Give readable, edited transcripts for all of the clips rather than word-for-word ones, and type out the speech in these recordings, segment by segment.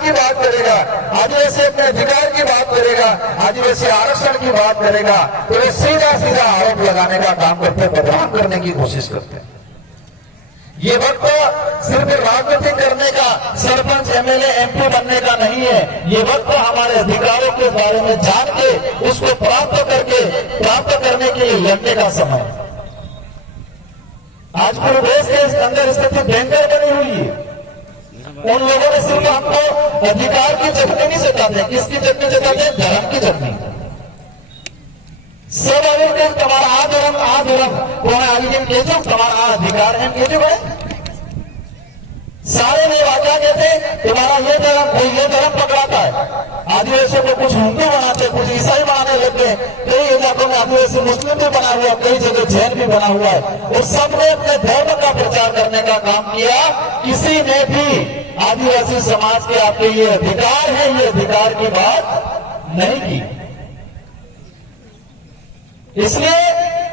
की बात करेगा, आदिवासी अपने अधिकार की बात करेगा, आदिवासी आरक्षण की बात करेगा, तो वे सीधा सीधा आरोप लगाने का काम करते हैं, बदनाम करने की कोशिश करते हैं। ये वक्त सिर्फ राजनीति करने का, सरपंच एमएलए एमपी बनने का नहीं है। ये वक्त हमारे अधिकारों के बारे में जान के उसको प्राप्त करने के लिए लड़ने का समय। आज पूरे देश के अंदर स्थिति भयंकर बनी हुई है। उन लोगों ने सिर्फ हमको अधिकार की चटनी नहीं जताते, किसकी चटनी जताते हैं? धर्म की चटनी। सब अधिकार तुम्हारा आ धर्म कोण आलिगन के जो तुम्हारा अधिकार है के जो है सारे लोग क्या कहते हैं? तुम्हारा ये धर्म, कोई ये धर्म पकड़ाता है। आदिवासियों को कुछ हिंदू बनाते, कुछ ईसाई बनाने लगते हैं। कई इलाकों में आदिवासी मुस्लिम भी बना हुआ, कई जगह जैन भी बना हुआ है। और सबने अपने धर्म का प्रचार करने का काम किया। किसी ने भी आदिवासी समाज के आपके ये अधिकार है, ये अधिकार की बात नहीं की। इसलिए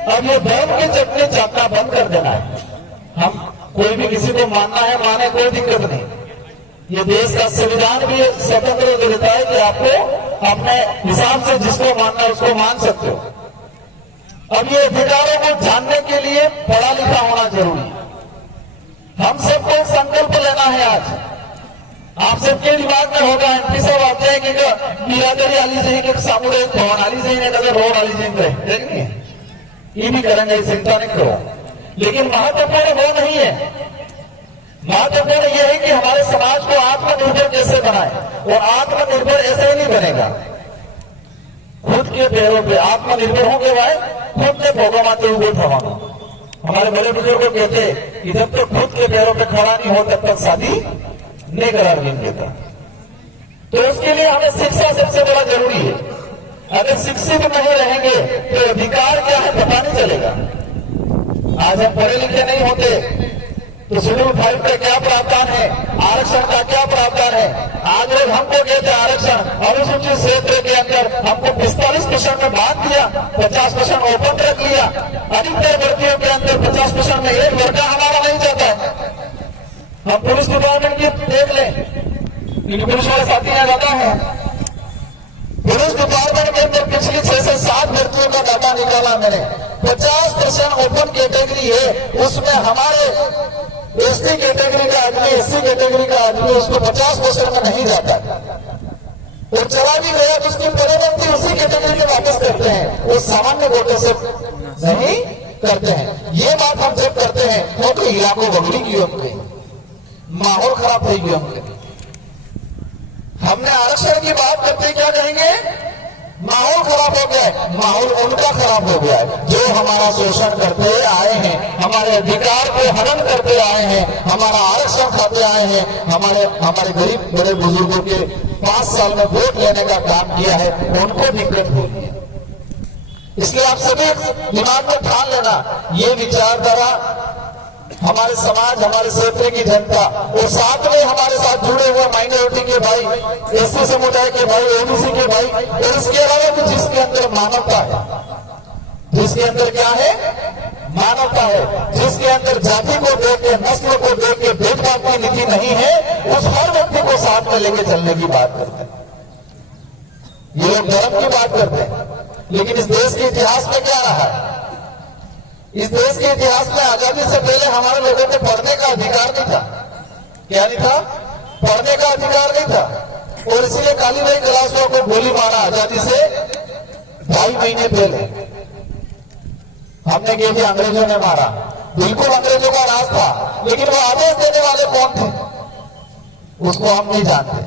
अब ये धर्म की चटनी चाटना बंद कर देना है। हम कोई भी किसी को मानना है माने, कोई दिक्कत नहीं। ये देश का संविधान भी स्वतंत्र देता है कि आपको अपने हिसाब से जिसको मानना है उसको मान सकते हो। अब ये अधिकारों को जानने के लिए पढ़ा लिखा होना जरूरी है। हम सबको संकल्प लेना है। आज आप सबके दिमाग में होगा, एमपी साहब आते हैं कि बिरादरी आली जी के सामुदायिक भवन आली जी ने कदर रोड आली जी देखेंगे, ये भी करेंगे, चिंता नहीं करो। लेकिन महत्वपूर्ण वो नहीं है। महत्वपूर्ण यह है कि हमारे समाज को आत्मनिर्भर कैसे बनाए। और आत्मनिर्भर ऐसे ही नहीं बनेगा, खुद के पैरों पे आत्मनिर्भर होंगे भाई, खुद ने भोगा माते हुए थमानो। हमारे बड़े बुजुर्ग कहते कि जब तक खुद के पैरों पे खड़ा नहीं हो तब तक शादी नहीं करार नहीं देता। तो उसके लिए हमें शिक्षा सबसे बड़ा जरूरी है। अगर शिक्षित नहीं रहेंगे तो अधिकार क्या है पता नहीं चलेगा। आज हम पढ़े लिखे नहीं होते तो शेड्यूल 5 का क्या प्रावधान है, आरक्षण का क्या प्रावधान है। आज लोग हमको कहते हैं आरक्षण, अनुसूचित क्षेत्र के अंदर हमको 45% में बांट दिया, 50% ओपन रख लिया। अधिकतर भर्तियों के अंदर 50% में एक लड़का हमारा नहीं जाता है। हम पुलिस डिपार्टमेंट की देख लें, क्योंकि पुलिस वाले साथी यहाँ जाता है। पुलिस डिपार्टमेंट के अंदर पिछली 6 से 7 भर्तियों का डाटा निकाला मैंने। 50% ओपन कैटेगरी है, उसमें हमारे एसटी कैटेगरी का आदमी, एससी कैटेगरी का आदमी उसको 50% में नहीं जाता। और चला भी गया तो उसकी पदोन्नति उसी कैटेगरी में वापस करते हैं, वो सामान्य कोटे से नहीं करते हैं। ये बात हम जब करते हैं क्योंकि इलाकों बगली की हमके माहौल खराब થઈ गया। हमने आरक्षण की बात करते क्या कहेंगे? माहौल खराब हो गया है। माहौल उनका खराब हो गया है जो हमारा शोषण करते आए हैं, हमारे अधिकार को हनन करते आए हैं, हमारा आरक्षण खाते आए हैं, हमारे गरीब बड़े बुजुर्गों के 5 साल में वोट लेने का काम किया है, उनको दिक्कत हो रही है। इसलिए आप सभी दिमाग में ठान लेना, ये विचारधारा हमारे समाज, हमारे क्षेत्र की जनता और साथ में हमारे साथ जुड़े हुए माइनॉरिटी के भाई, एससी समुदाय के भाई, ओबीसी के भाई, और इसके अलावा भी जिसके अंदर मानवता है, जिसके अंदर क्या है? मानवता है, जिसके अंदर जाति को देख के, नस्ल को देख के भेदभाव की नीति नहीं है, उस हर व्यक्ति को साथ में लेके चलने की बात करते हैं। ये लोग धर्म की बात करते हैं, लेकिन इस देश के इतिहास में क्या रहा है? इस देश के इतिहास में आजादी से पहले हमारे लोगों को पढ़ने का अधिकार नहीं था। क्या नहीं था? पढ़ने का अधिकार नहीं था। और इसीलिए कालीबाई कलाशों को गोली मारा आजादी से 2.5 महीने पहले। हमने कही थी अंग्रेजों ने मारा, बिल्कुल अंग्रेजों का राज था, लेकिन वो आदेश देने वाले कौन थे उसको हम नहीं जानते।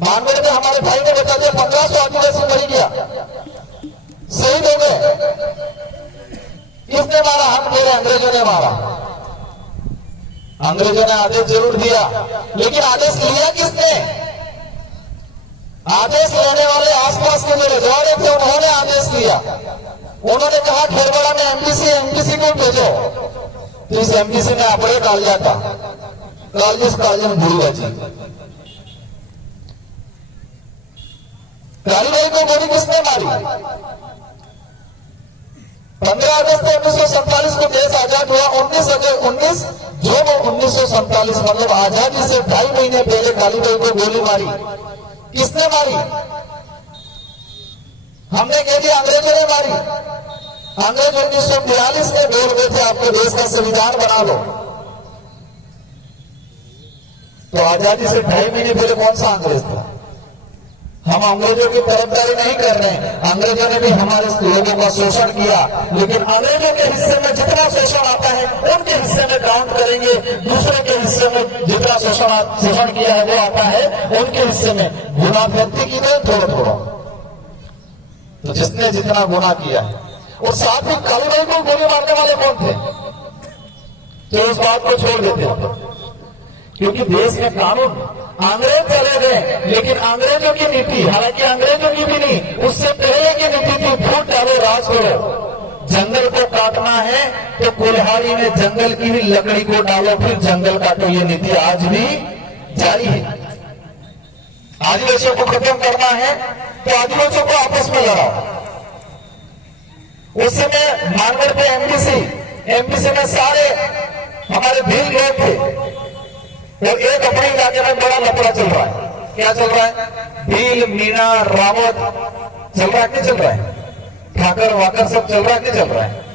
मानवेड़ में हमारे भाई ने बता दिया 1500 आदिवासी मर गया, शहीद हो गए। किसने मारा? हम कह रहे अंग्रेजों ने मारा। अंग्रेजों ने आदेश जरूर दिया, लेकिन आदेश लिया किसने? आदेश लेने वाले आसपास के जो रजवाड़े थे उन्होंने आदेश लिया। उन्होंने कहा खेरवाड़ा में एमपीसी को भेजो। तो इस एमपीसी ने अपने कालिया था, कालियन भूलवा जी। कालीबाई को गोली किसने मारी? 15 अगस्त 1947 को देश आजाद हुआ। 19 जून 1947 मतलब आजादी से 2.5 महीने पहले कालीबाई को गोली मारी, किसने मारी? हमने कह दिया अंग्रेजों ने मारी। अंग्रेज 1942 में बोल गए थे आपके देश का संविधान बना लो, तो आजादी से 2.5 महीने पहले कौन सा अंग्रेज था? हम अंग्रेजों की तरफदारी नहीं कर रहे हैं, अंग्रेजों ने भी हमारे लोगों का शोषण किया, लेकिन अंग्रेजों के हिस्से में जितना शोषण आता है उनके हिस्से में काउंट करेंगे, दूसरे के हिस्से में जितना शोषण किया है वो आता है उनके हिस्से में गुना व्यक्ति की नहीं, थोड़ा थोड़ा। तो जिसने जितना गुना किया है, और साथ ही कालीबाई को गोली मारने वाले कौन थे? तो उस बात को छोड़ देते हैं, क्योंकि देश में कानून अंग्रेज चले गए, लेकिन अंग्रेजों की नीति, हालांकि अंग्रेजों की भी नहीं, उससे पहले की नीति थी फूट डालो राज करो। जंगल को काटना है तो कुल्हाड़ी में जंगल की भी लकड़ी को डालो फिर जंगल काटो, ये नीति आज भी जारी है। आदिवासियों को खत्म करना है तो आदिवासियों को आपस में लड़ाओ। उस समय मानगढ़ पे एमबीसी में सारे हमारे भील लोग थे, और एक अपने इलाके में बड़ा लफड़ा चल रहा है। क्या चल रहा है? भील, मीणा, रावत चल रहा है, नहीं चल रहा है? ठाकर वाकर सब चल रहा है, नहीं चल रहा है?